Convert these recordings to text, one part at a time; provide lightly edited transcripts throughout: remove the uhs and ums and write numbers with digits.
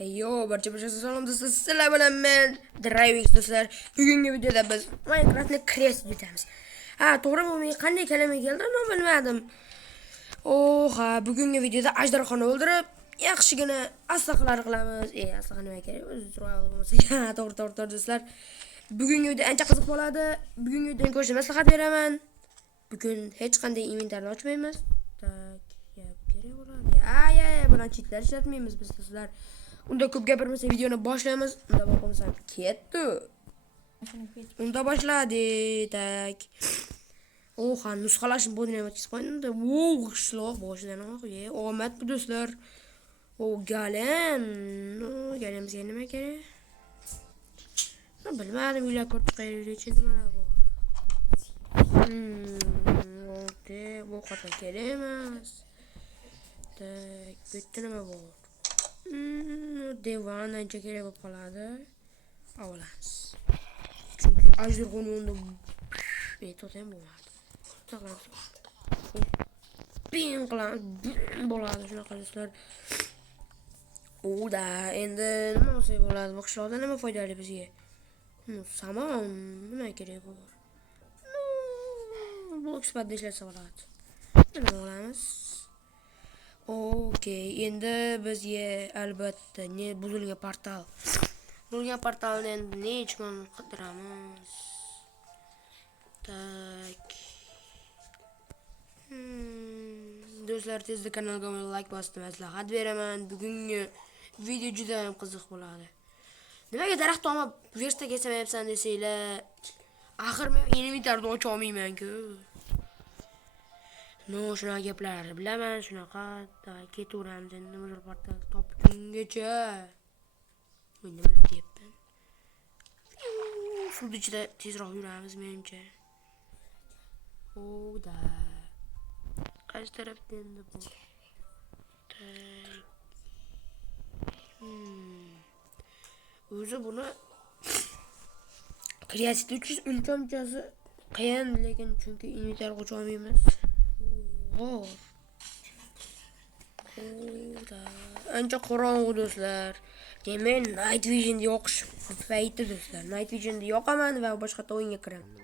Yo, barcha salom do'stlar. Sizlar bilan men Driving do'stlar. Bugungi videoda biz Minecraftni create etamiz. To'g'ri bu men qanday kalima keldi, men bilmadim. Ha, bugungi videoda ajdarxoni o'ldirib, yaxshigina asliqlar qilamiz. Asliq nima kerak? O'zi survival bo'lmasa. To'g'ri do'stlar. Bugungi video ancha qiziq bo'ladi. Bugungi videoni ko'rishni maslahat beraman. Bugun hech qanday inventarni ochmaymiz. Tak, kerak bo'ladi. Buni cheatlar ishlatmaymiz biz do'stlar. Unda ko'p gapirmasa videoni boshlaymiz. Unda bo'lmasam ketdi. Unda boshladi. Tak. Ha, nusxalashni bo'ldi nima o'tkazib qo'ydim-da. Qishloq boshlanoq. Omad bu do'stlar. Galen. Galemizga nima kerak? Bilmadim, uylar ko'rib chiqaylik, nimalar bor. Bu qatla kerak emas. Tak, bu yerda nima bor? Devan ancha kerak bo'lib qoladi. Olamiz. Chunki ajdarxoni unda to'xtam bo'ladi. Ping qilamiz, bo'ladi shunaqa do'stlar. Endi nima olsa bo'ladi? Bu qishloqda nima foydali bizga? Samon, nima kerak bu? Blok sifatida ishlatsa bo'ladi. Nima olamiz? Endi bizga albatta buzilgan portal. Buzilgan portalni endi nechun qidiramiz? Tak. Do'stlar, tezda kanalga like bosib maslahat beraman. Bugungi video juda ham qiziq bo'ladi. Nimaga daraxt tomib versta kesamayapsan desanglar, axir men inventarni ocha olmayman-ku. Shunaqa gaplarni bilaman, shunaqa ketaveramiz endi bir portal topgungacha. Men nimalar deyapman? Suvni ichida tezroq yuramiz menimcha. Qaysi tarafda endi bu? O'zi buni kreativ o'lchamchasi qiyin, lekin chunki inventar qo'cha olmaymiz. Ancha qorong'u do'stlar. Men Night Vision yoqish payti do'stlar. Night Vision yoqaman va boshqa o'yinga kiraman.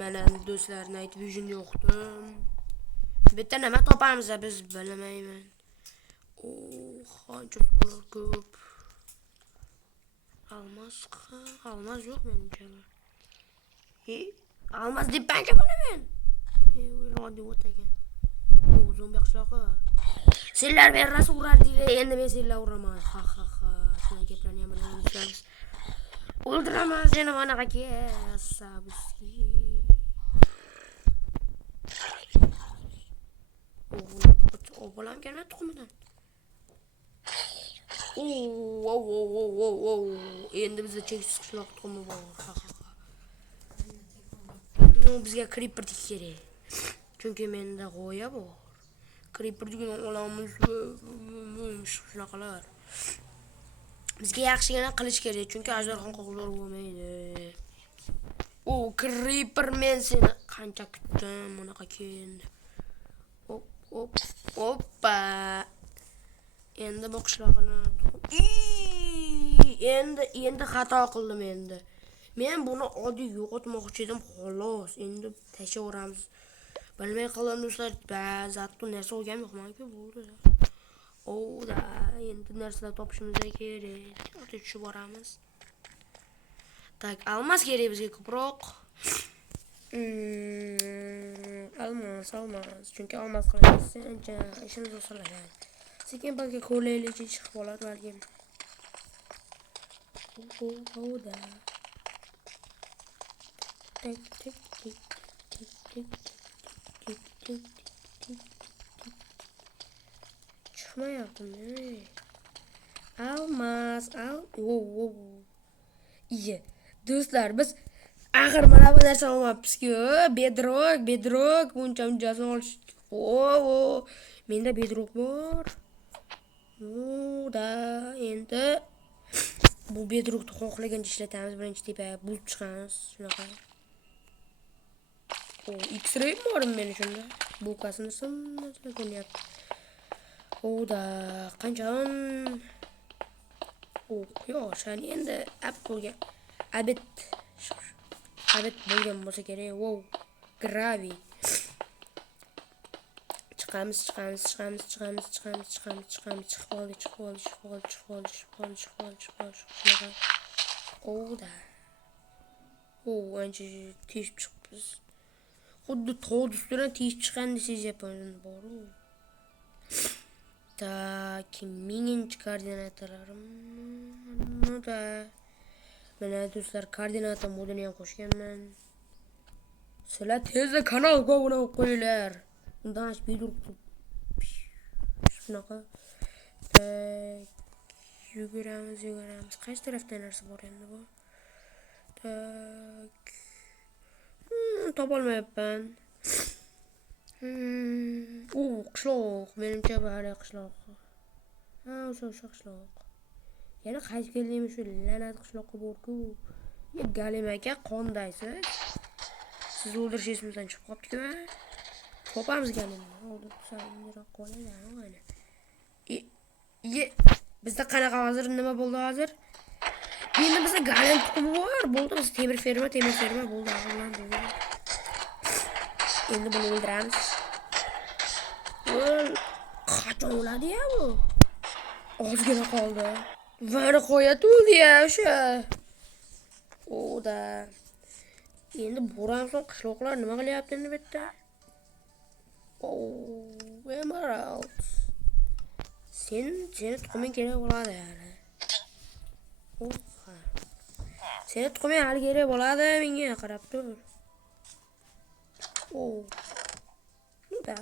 Mana do'stlar, Night Vision yoqdim. Bitta nima topamiz biz bilmayman. Qancha pullar ko'p. Almaz yo'q menimcha. Almaz deb banka bo'laman. O'ylaydi o'tagan. Zombi qishlog'i. Senlar men rasul urardinglar, endi men senlar uraman. Shunday gaplarni ham bilamiz. O'ldiraman seni manaqa kesabuski. Bolam kelmadi tuxumidan. Endi bizda cheksiz qishloq tuxumi bor. Bizga creeper kerak. Chunki menda g'oya bor. Creeper degan olamiz shunaqalar. Bizga yaxshigina qilish kerak, chunki ajdarxon qo'qlar bo'lmaydi. Creeper, men seni qancha kutdim, bunaqa keldi. Hoppa. Endi bu qishloqni endi xato qildim endi. Men buni oddiy yo'qotmoqchi edim, xolos. Endi tashaveramiz. Bilmay qoldim do'stlar, ba'zatda narsa olgan yo'qman-ku bo'ldi. Endi narsalar topishimiz kerak. O'ta tushib boramiz. Tak, almas kerak bizga ko'proq. Almas. Chunki almas qilamiz, ancha ishimiz osonlashadi. Sekin balki qo'laylik chiqib qolar balki. Çıkmayaptım ne? Almaz. İyi. Do'stlar, biz axir mana bu narsa olmabmiz-ku. Bedrock, buncha-bunchasini olish. Menda bedrock bor. Endi bu bedrockni xohlagancha ishlatamiz. Birinchi tepa bulib chiqamiz. Shunaqa. X-ray bormi meni shunda? Bu kasini sinnasini ko'ryapti. Qancha Yo'q, o'shani endi app bo'lgan. Abit bo'lgan bo'lsa kerak. Wow. Gravi. Chiqamiz. Chiqib oldi. Da. Ancha teshib chiqibmiz. Xuddi tog' ustidan teshib chiqqandek sezyapman bor-ku. Tak, minginchi koordinatalarim. Da. Mana do'stlar, koordinata modini ham qo'shganman. Sizlar tezda kanalga obuna bo'lib qo'yinglar. Undan video shunaqa. Tak, yuguramiz. Qaysi tarafdan narsa bor endi bu? Tak. Topolmayapman. Qishloq. Menimcha bari qishloq. O'sha qishloq. Yana qaytib keldim shu la'nat qishloqqa borku. Galim aka, qondaysiz? Siz o'ldirish esimizdan chiqib qopti-ku. Topamiz galimni. O'ldirib qo'yaylik. Bizda qanaqa hozir nima bo'ldi hozir? Endi bizda galim tuxumi bor. Bo'ldi, biz temir ferma bo'ldi. Endi buni o'ldiramiz. Qachon o'ladi-ya bu? Ozgina qoldi. Vani qo'yat o'ldi-ya o'sha. Da. Endi boramiz qishloqlar nima qilyapti endi bu yerda? Emerald. Seni tuxuming kerak bo'ladi yani. Seni tuxuming hali kerak bo'ladi, menga qarab tur. Da.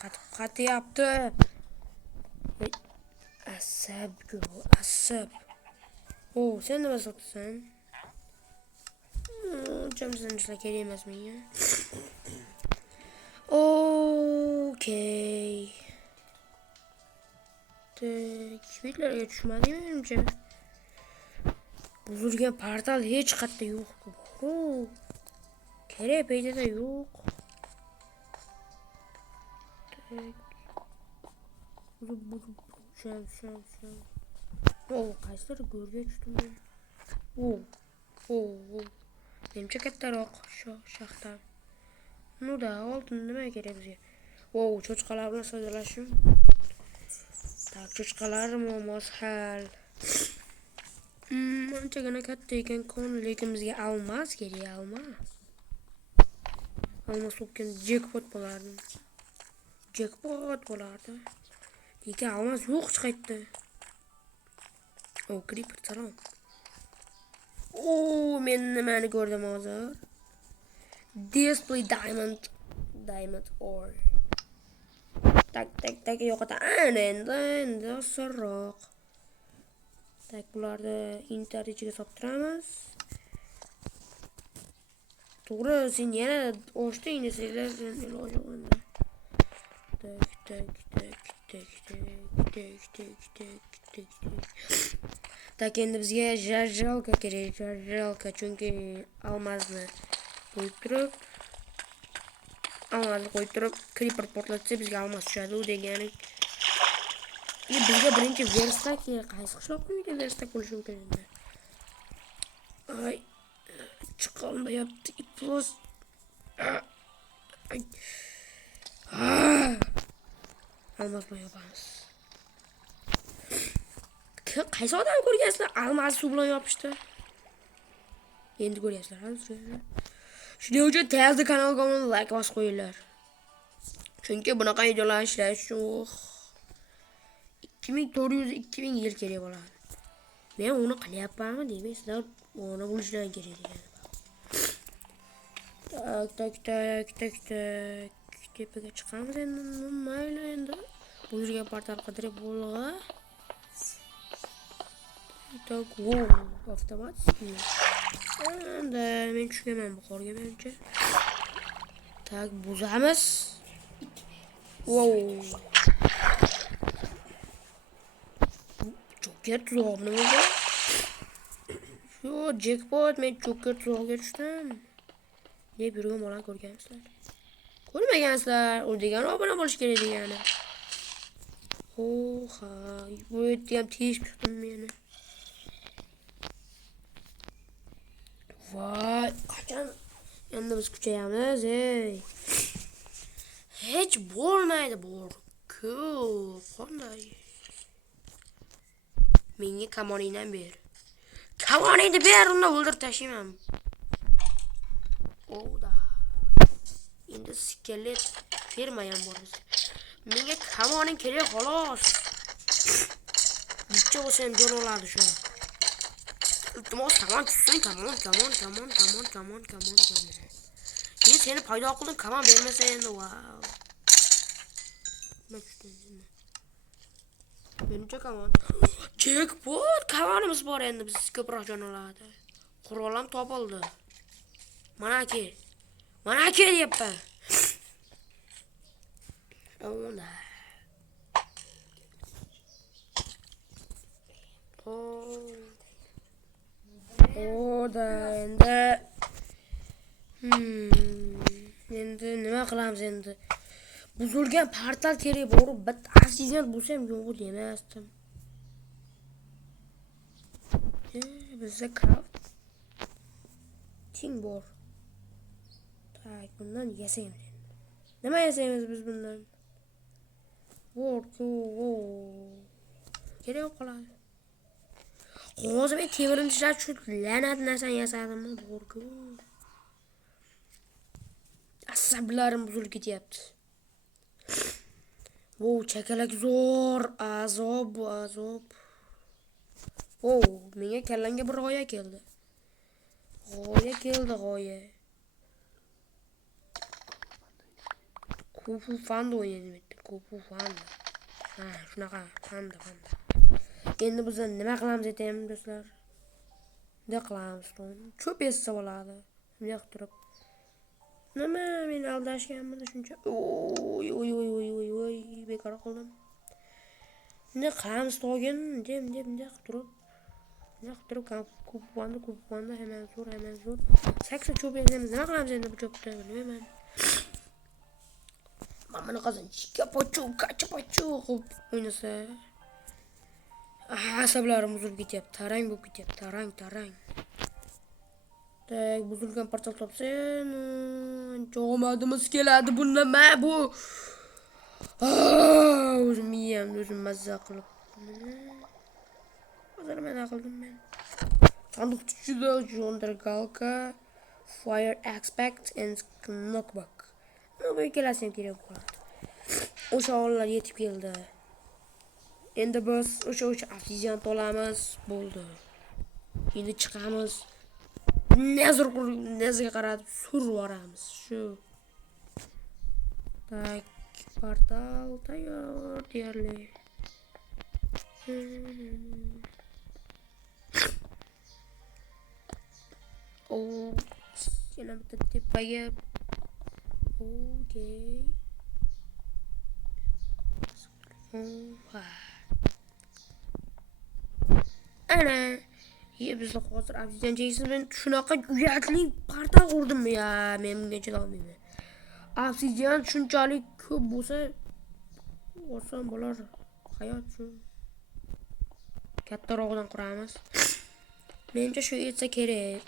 Qanaqa yaptı? Asab. Sen nima sotasan? Jamsan ishlar kerak emas menga. Okey. Kitlarga tushmadimi menimcha? Buzilgan portal hech qayerda yo'q. Kerak paytida yo'q. Qaysidir go'rga tushdim. Menimcha kattaroq shu shaxta. Da, oltin nima kerak bizga? Cho'chqalar bilan savdolashim. Tak, cho'chqalar muammosi hal. Anchagina katta ekan kon, lekin bizga almas kerak, almas. Almas topgan jackpot bo'lardi. Lekin almas yo'q chiqaydi. Creeper salom. Men nimani ko'rdim hozir? Display diamond ore. Tak yo'qota. Endi osonroq. Tak, bularni intar ichiga solib to'g'ri, sen yana ochding desanglar, sen iloji bo'lmadi. Tak, endi bizga jarjalka kerak, chunki almazni qo'yib turib, creeper portlatsa bizga almas tushadi, u degani. Bizga birinchi verstak, qaysi qishloqda verstak bo'lishi mumkin endi. Chiqolmayapti iplos. Almas bilan yopamiz. Qaysi odam ko'rgansizlar? Almas suv bilan yopishdi. Endi ko'ryapsizlar, shuning uchun tezda kanalga like bosib qo'yinglar. Chunki bunaqa videolar ishlash uchun 2400-2000 yil kerak bo'ladi. Men uni qilyapmanmi deyman, sizlar uni bilishlaring kerak ekan. Tak. Tepaga chiqamiz endi, mayli endi. Buzilgan portal qidirib bo'lg'a. Tak, avtomatik. Endi men tushganman bu qorga menimcha. Tak, buzamiz. Joker tuzog'ini bo'ldi. Shu jackpot, men Joker tuzog'iga tushdim. Deb yurgan bolani ko'rgansizlar. Ko'rmagansizlar, u degani obuna bo'lish kerak degani. Oha, bu yerda ham teshib chiqdim meni. Voy, qachon endi biz kuchayamiz, ey. Hech bo'lmaydi bu. Qanday? Menga kamoningdan ber. Kamoningni ber, unda o'ldirib tashlayman. Oda. Endi skelet ferma ham bor bizda. Menga kamoning kerak xolos. Necha bo'lsa ham jo'n oladi shu. Iltimos kamon tushsin, kamon. Men seni paydo qildim, kamon bermasa endi, wow. Menimcha kamon. Jackpot, kamonimiz bor endi, biz ko'proq jo'n oladi. Qurol ham topildi. Mana ke deyapman. Ona. Oda endi. Endi nima qilamiz endi? Buzilgan portal kerak bor, bitta aksiyant bo'lsa ham yo'q demasdim. Bizda crafting bor. Tak, bundan yasaymiz endi. Nima yasaymiz biz bundan? Kerak qoladi. Hozir men temirni ishlab shu la'nat narsani yasadimmi? To'g'ri-ku. Asablarim buzilib ketyapti. Chakalak zo'r, azob. Menga kallamga bir g'oya keldi. G'oya. Kufu fanda o'ynaydi bitta. Kufu fanda. Ha, shunaqa fanda. Endi biz nima qilamiz aytaymi do'stlar? Nima qilamiz? Cho'p yesa bo'ladi. Bunday qilib turib. Nima meni aldashganmidi shuncha? Oy, bekor qildim. Nima qilamiz tog'in? Dem qilib turib. Kupanda hemen zo'r. Saksa cho'p yesamiz nima qilamiz endi bu cho'pni? Bilmayman. Mana qazan kacha-pachu qilib o'ynasa. Asablarim buzilib ketyapti. Tarang bo'lib ketyapti. Tarang. Tak, buzilgan portal topsan, cho'g'madimiz keladi. Bu nima bu? O'zim mazza qilib. Hozir nima qildim men? Sanduq ichida jondirgalka, fire aspect and knockback. Nima kelasi ham kerak bo'ladi. O'sha onlar yetib keldi. Endi biz o'sha obsidian olamiz, bo'ldi. Endi chiqamiz. Nazarga qarab survoramiz. Shu. Tak, portal tayyor deyarli. Yana bitta tepaga. Okey. Ana. Biz hozir obsidian cheksin, men shunaqa uyatli portal qurdim ya, men bunga chidolmayman. Obsidian shunchalik ko'p bo'lsa, oson bo'lar. Hayot shu. Kattarog'idan quramiz. Menimcha shu etsa kerak.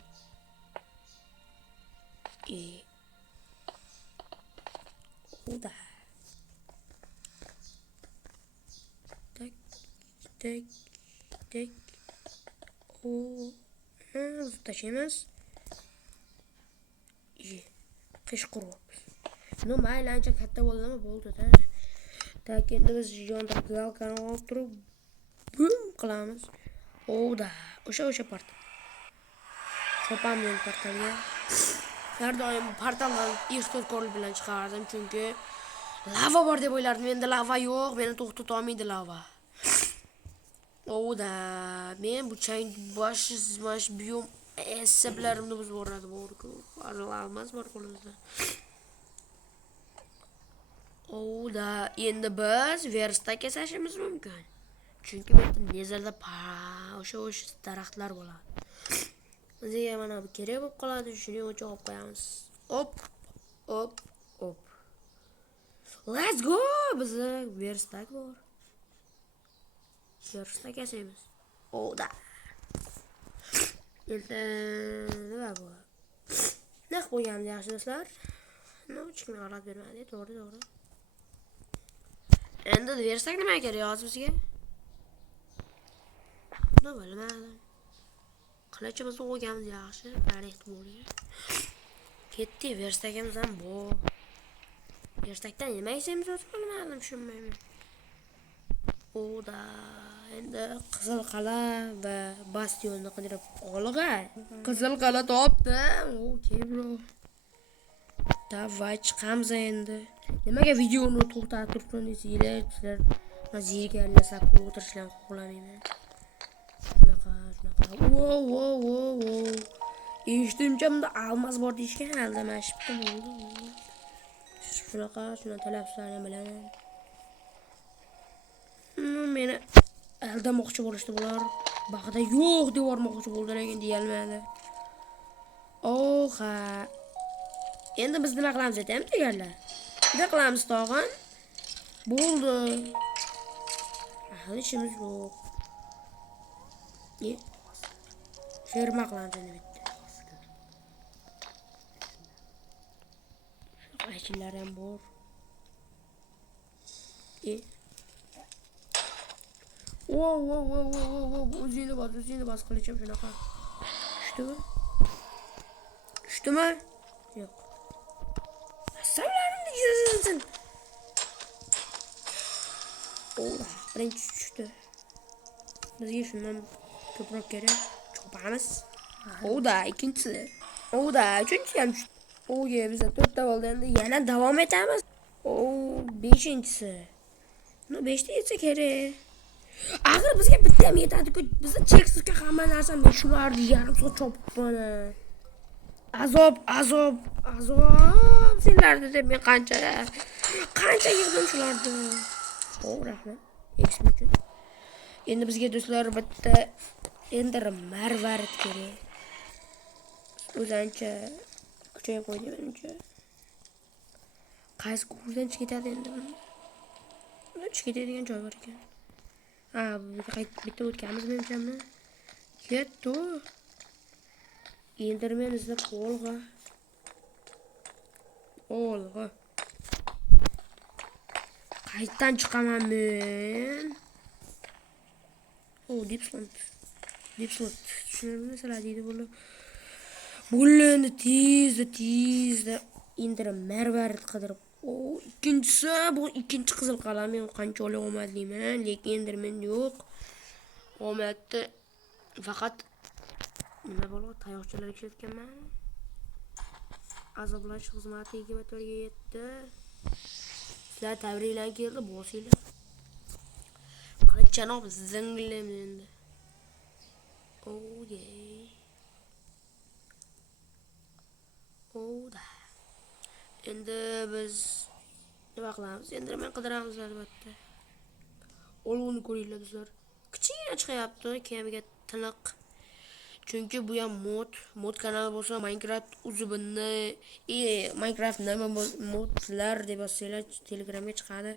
Oda. Tak. Tashlaymiz. Qish quryapmiz. Mayli ancha katta bo'ldimi? Bo'ldi-da. Tak, endi biz jondirgalkani olib turib bum qilamiz. Oda. O'sha portal. Chopamiz portalga. Har doim portaldan irtotkorlik bilan chiqardim, chunki lava bor deb o'ylardim. Endi lava yo'q, meni to'xtata olmaydi lava. Oda, men bu chang bosh biyom asablarimni buzib yuboradi, bor-ku. Aralamiz bor qo'limizda. Oda, endi biz verstak yasashimiz mumkin. Chunki bu yerda nezarda o'sha daraxtlar bo'ladi. Bizga mana bu kerak bo'lib qoladi, shuning uchun olib qo'yamiz. Hop. Let's go! Bizda verstak bor. Yarışda kesemiz. O da. Endi nima bu? Naq qo'yganmiz yaxshi do'stlar. Nima uchun g'alati bermadi? To'g'ri. Endi bersak nima kerak hozir bizga? Nima bilmadim. Qilichimizni qo'yganmiz yaxshi, bari ehtimoliga. Ketdi, versakimiz ham bu. Versakdan nima yeymiz o'zi bilmadim, tushunmayman. O da endi Qizil Qala va Bastionni qidirib olg'ay. Qizil Qala topdim. Okey bro. Davay chiqamiz endi. Nimaga videoni to'xtatib turibsizlar? Sizlar mazirgarlasab o'tirishlarni xohlamayman. Shunaqa. Wow. Eshitishimcha bunda almas bor deyishgan, aldamashibdi bo'ldi. Shunaqa talaffuzlarni bilaman. Meni aldamoqchi bo'lishdi bular. Bag'da yo'q deb yormoqchi bo'ldilar, lekin deyolmadi. Oha. Endi biz nima qilamiz aytamiz deganlar. Nima qilamiz tog'am? Bo'ldi. Hali ishimiz yo'q. Ferma qilamiz endi bitta. Ashillar ham bor. Wow. O'zingni bas qilichim shunaqa. Tushdimi? Yo'q. Asablarimni yuzsin. Birinchi tushdi. Bizga shundan ko'proq kerak. Chopamiz. Ikkinchisi. Uchinchisi ham tushdi. Bizda 4 ta bo'ldi, endi yana davom etamiz. 5-inchisi. 5 ta yetsa kerak. Axir bizga bitta ham yetadi-ku. Bizda cheksizga hamma narsa shularni yarim soat chopibman. Azob. Senlarni deb men qancha yig'dim shularni. Rahmat. Eksmi uchun. Endi bizga do'stlar bitta Ender Marvarid kerak. O'zancha kuchayib qo'ydi menimcha. Qaysi kurdan chiqadi endi? Chiqadigan joy bor ekan. Bitta o'tganmiz menimcha. Ketdi. Enderman izlab olg'a. Qayerdan chiqaman men? Deep slot. Shuni masalan deydi bular. Bularni tezda Ender Marvarid qidirib. Ikkinchisi bu ikkinchi Qizil Qala. Men qancha omadliman, lekin Enderman yo'q. Omadni faqat nima bo'ladi? Tayoqchalar ishlatganman. Azoblash xizmati 2 yetdi. Sizlar tabriklar keldi, bo'lsanglar. Qilichanoq zinglim endi. Endi biz nima qilamiz? Enderman qidiramiz albatta. Olg'ini ko'ringlar do'stlar. Kichkina chiqyapti, kamiga tiniq. Chunki bu ham mod kanali bo'lsa, Minecraft uzubini, Minecraft nima modlar deb yozsanglar Telegramga chiqadi.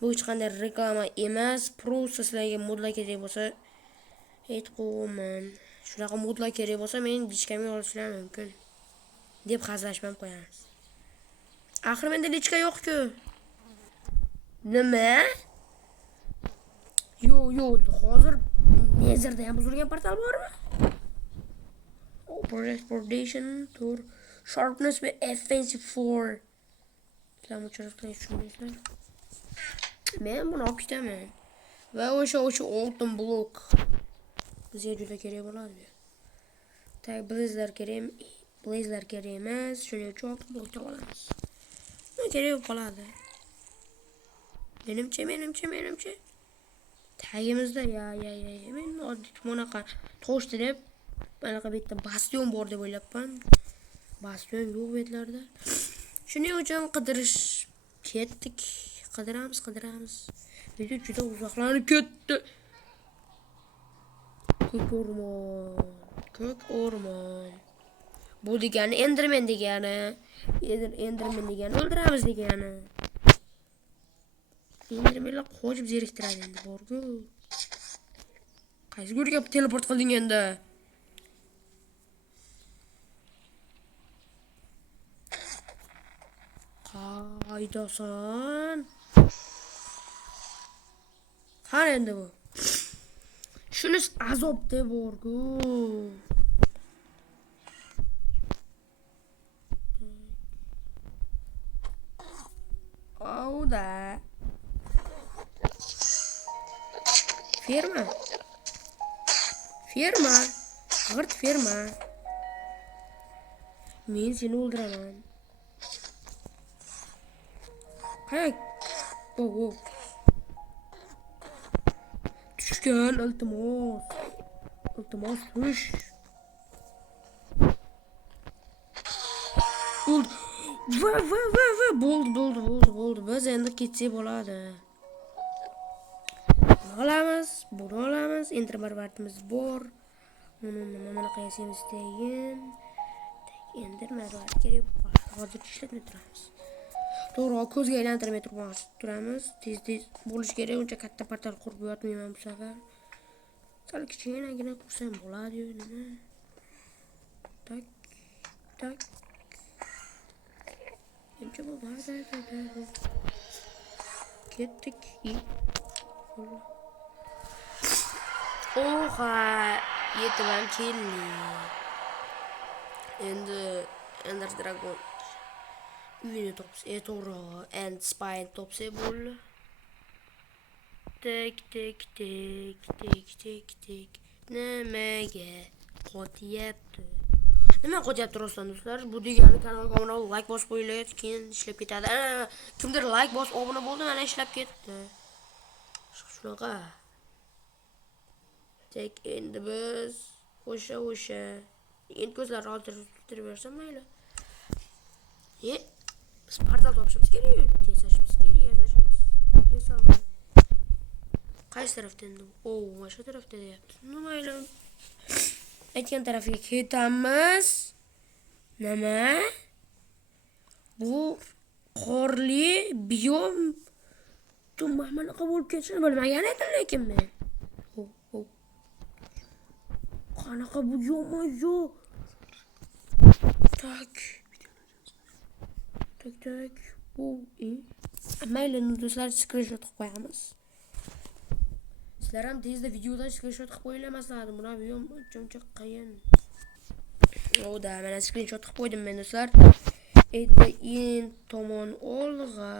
Bu hech qanday reklama emas. Просто sizlarga modlar kerak bo'lsa, aytib qo'yaman. Shunaqa modlar kerak bo'lsa, men dichkamga olishlarim mumkin deb hazillashmam qo'yamiz. Axir menda dichka yo'q-ku. Nima? Yo'q. Hozir Nezerda ham buzilgan portal bormi? Predation tur sharpness ve offensive 4. Sizlar uçurukdan tushunmaysizlar. Men buni olib ketaman. Va o'sha oltin blok bizga juda kerak bo'ladi. Tag blazer kerak emas, shuning uchun oltin blokni olamiz. Nima kerak qoladi? Menimcha. Tagimizda men oddiy bunaqa to'shdi deb bunaqa bitta bastion bor deb o'ylabman. Bastion yo'q bu yerlarda. Shuning uchun qidirish ketdik. Qidiramiz. Video juda uzoqlanib ketdi. Ko'k o'rmon. Bu degani Enderman degani. Enderman degani o'ldiramiz degani. Endermanlar qo'shib zeriktiradi endi borku. Qaysi go'rga teleport qilding endi? Qaydasan? Qani endi bu? Shunisi azobda borku. Auda. Ferma. Ferma. G'irt ferma. Men seni o'ldiraman. Qay. Oh. Tushgan iltimos. Iltimos tush. Bo'ldi. Biz endi ketsak bo'ladi. Bunu olamiz. Enter barvartimiz bor. Mana qayerimiz deyin. Enter barvart kerak. Hozir ishlatmay turamiz. To'g'ri, ko'zga aylantirmay turamiz. Tez bo'lish kerak. Uncha katta portal qurib yotmayman bu safar. Sal kichkinagina qursam bo'ladi-yu, nima? Tak. Encha bo'ladi. Ketdik. Oha, yetibam keldi. Endi Ender Dragon uyini topsa, to'g'ri, End Spine topsa bo'ldi. Tek. Nimaga qotyapti? Nima qotyapti Ruslan do'stlar? Bu degani kanalga obuna bo'lib, like bosib qo'yinglar, keyin ishlab ketadi. Kimdir like bosib obuna bo'ldi, mana ishlab ketdi. Shunaqa. Tek endi biz o'sha. Endi ko'zlarni oltirib bersam mayli. Biz portal topishimiz kerak, yasashimiz kerak. Yasaldi. Qaysi tarafda endi? Mana shu tarafda deyapti. Mayli. Aytgan tarafga ketamiz. Nima? Bu qorli biom tumanaqa bo'lib ketishini bilmagan edim lekin men. Qanaqa bu yo'q. Tak. Mayli, do'stlar, screenshot qilib qo'yamiz. Sizlar ham tezda videodan screenshot qilib qo'yinglar maslahatim. Buni ham uncha qiyin. O'da, mana screenshot qilib qo'ydim men do'stlar. Endi tomon olg'a.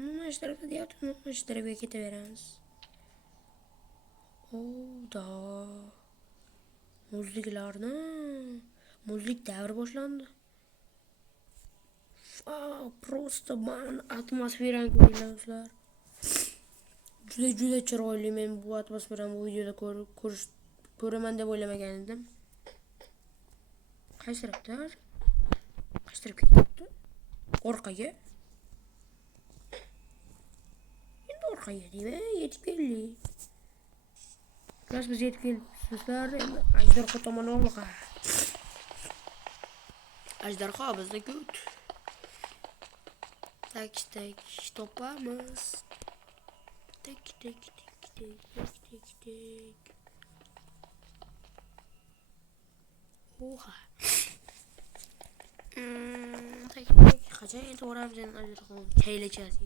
Nima ish tarafda deyapti? Nima ish tarafga ketaveramiz. O'da. Muzlik davri boshlandi. Просто man atmosferani ko'ringlar do'stlar. Juda chiroyli. Men bu atmosferani bu videoda ko'raman deb o'ylamagan edim. Qaysi tarafga ketdi? Orqaga. Endi orqaga deymi? Yetib keldik. Biz yetib keldik do'stlar. Endi ajdarho tomon olg'a. Ajdarho bizda gut. Tak topamiz. Tek. Oha. Tak. Qachon endi boramiz endi ajdarho chaylachasi.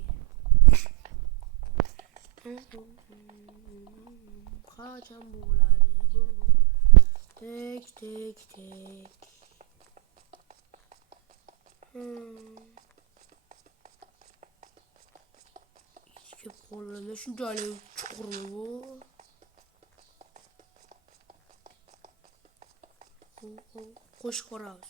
Qachon bo'ladi bu? Tek. Kep qo'llarda shunchalik chuqurmi bu? Qo'shib boramiz.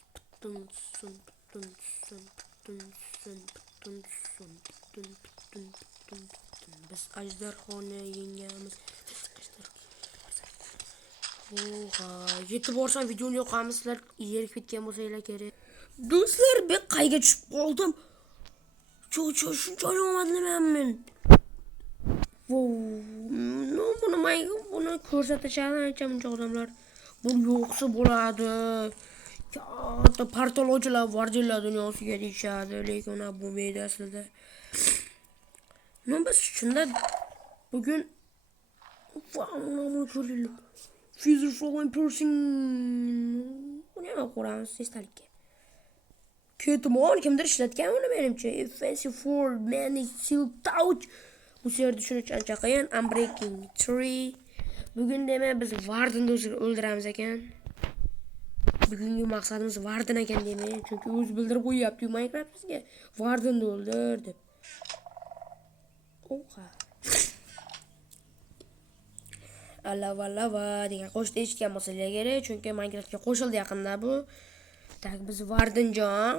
Biz ajdarhoni yengamiz. Yetib borsam videoni yoqamiz. Sizlar yerib ketgan bo'lsanglar kerak. Do'stlar, men qayga tushib qoldim? Shunchalik omadliman. Buni ko'rsatishadi buncha odamlar. Bu yo'qsa bo'ladi. Katta portalchilar vardiyalar dunyosiga deyishadi, lekin uni bo'lmaydi aslida. Biz shunda bugun Bunu ko'raylik. Freezer falling person. Buni ham ko'ramiz esdalikka. Ketimon kimdir ishlatgan uni menimcha. Offensive for many seal touch. Bu sefer tushunish ancha qiyin. Unbreaking 3. Bugun demak biz Wardenni o'ldiramiz ekan. Bugungi maqsadimiz Warden ekan demak, chunki o'zi bildirib qo'yapti Minecraft bizga. Wardenni o'ldir deb. Oha. Alava degan qo'shiqni eshitgan bo'lsanglar kerak, chunki Minecraftga qo'shildi yaqinda bu. Tak biz Wardenjon.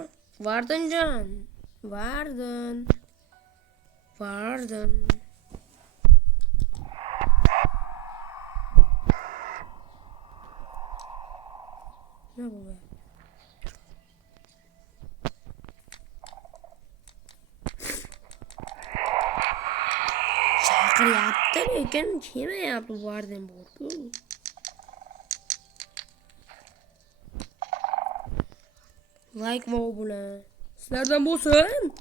Ne bu be? Şakır yaptı lekin kime yaptı Warden borku? Like mı buna? Sizlerden bo'lsin?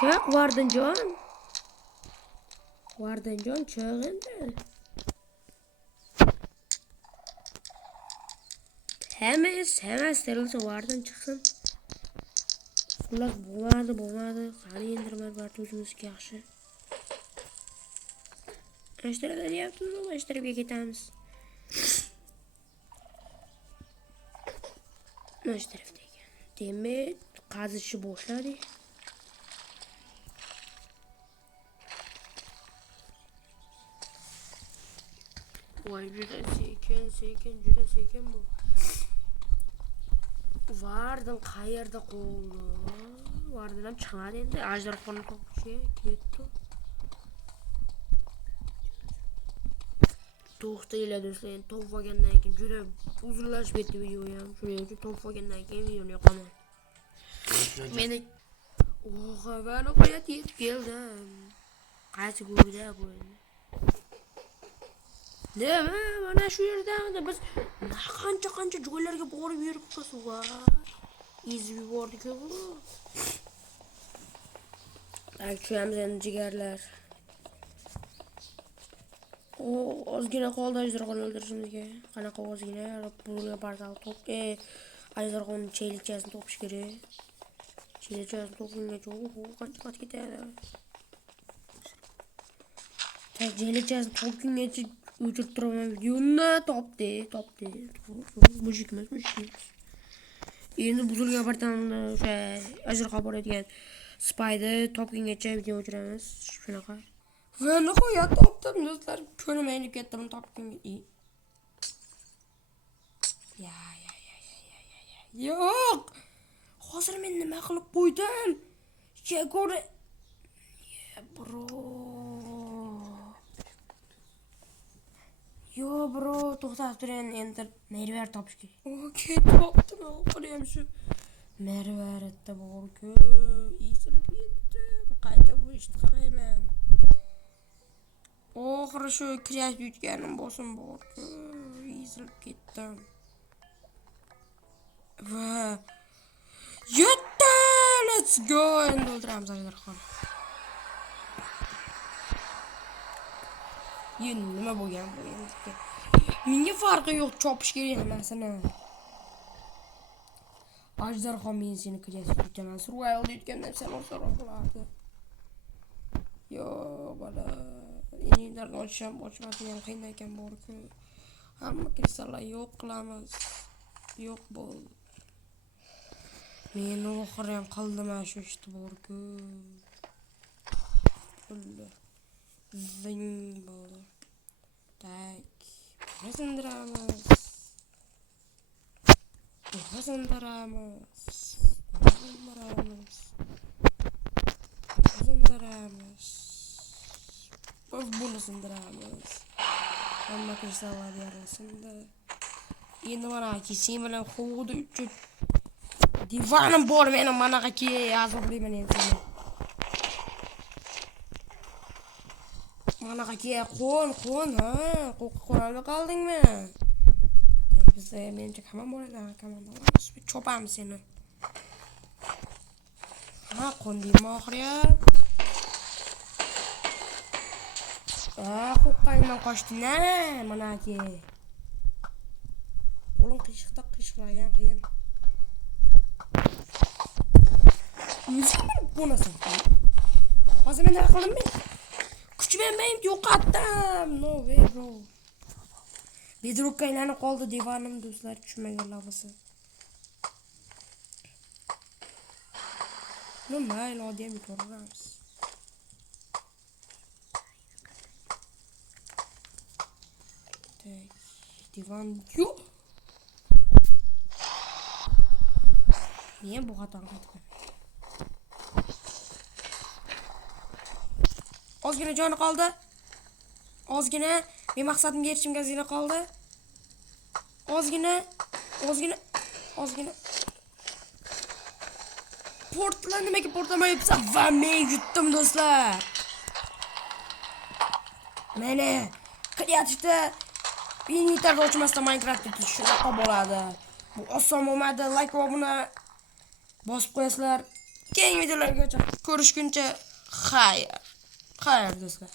Çık Wardenjon. Çık endi. Hemen sterilse Warden çıksın. Ular bo'lmadi. Qani endirmay bor o'zimizga yaxshi. Ashtarada deyapmiz, ashtarga ketamiz. Mana shu tarafda ekan. Demak, qazishni boshladik. Voy, juda sekin bu. Warden qayerda qoldi? Warden ham chiqmadi endi. Ajdarxonni topishga ketdi. To'xtanglar do'stlar, topib olgandan keyin juda uzunlashib ketdi video ham. Shuning uchun topib olgandan keyin videoni yoqaman. Meni bani qo'yat yetib keldim. Qaysi go'rda qo'ydim. Nima? Mana shu yerdan biz qancha joylarga borib yuribmiz va ezib yubordik-ku. Aytamiz endi jigarlar. Ozgina qoldi ajdarxonni o'ldirishimizga. Qanaqa ozgina? Burga portal top. Ajdarxonni chelichasini topish kerak. Chelichasini topgungacha qancha vaqt ketadi? Chelichasini topgungacha o'chirib turaman videoni. Topdi. Mushukmas. Endi buzilgan portalni o'sha ajdarxon boradigan Spider topgungacha video o'chiramiz. Shunaqa. Va nihoyat topdim do'stlar. Ko'rmaylik ketdim topgunga. Ya. Yo'q. Hozir men nima qilib qo'ydim? Chegora. Bro. Yo bro, to'xtab turing, endi mervar topish kerak. Okey, topdim. Qo'yam shu. Mervarda bor-ku, esilib ketdim. Qayta bu ishni qilmayman. Oxiri shu kreativ yutganim bo'lsin bor-ku, esilib ketdim. Va yetdi, let's go. Endi o'ldiramiz ajdarxonni. Nima bo'lgan bu endi? Menga farqi yo'q, chopish kerak hammasini. Ajdarxon men seni kreativ yutaman. Survival yutgandan sen osonroq bo'lardi. Yo, bola. Endi ochmasam ham qiyin ekan bor-ku. Hamma kristallar yo'q qilamiz. Yo'q bo'ldi. Men oxiri ham qildim shu ishni bor-ku. Pulli. Zing bo'ldi. Tak. Sindiramiz. Bunu sindiramiz. Hamma kristallar yarasında. Endi mana kesing bilan xuddi uchib. Divanim bor mening manaqa ki azoblayman endi. Manaqa ki qo'n ha. Qo'rqib qoldingmi? Bizda menimcha kamon bor edi, kamon bor. Chopamiz seni. Ha, qo'ndingmi oxiriyat? Qo'qqayman qochdi-na, manaki. Qo'lim qiyshiqda qiyshiqlagan qiyin. O'zim bu narsa. Hozir men nima qildim men? Kuchim men yo'qotdim. No way bro. Bedrockga aylanib qoldi divanim do'stlar, tushmaganlar bo'lsa. Mayli, oddiy ko'ramiz. Divan yo'q. Niye bu xato qildim? Ozgina joni qoldi. Ozgina men maqsadimga erishimga ozgina qoldi. Ozgina. Portland nimaga portlamayapsa va men yutdim do'stlar. Mana kreativda Invitar ochmasdan Minecraftga tushishga bo'ladi. Bu oson bo'lmadi. Like va obuna bosib qo'yasizlar. Keyingi videolarga ko'rishguncha xayr do'stlar.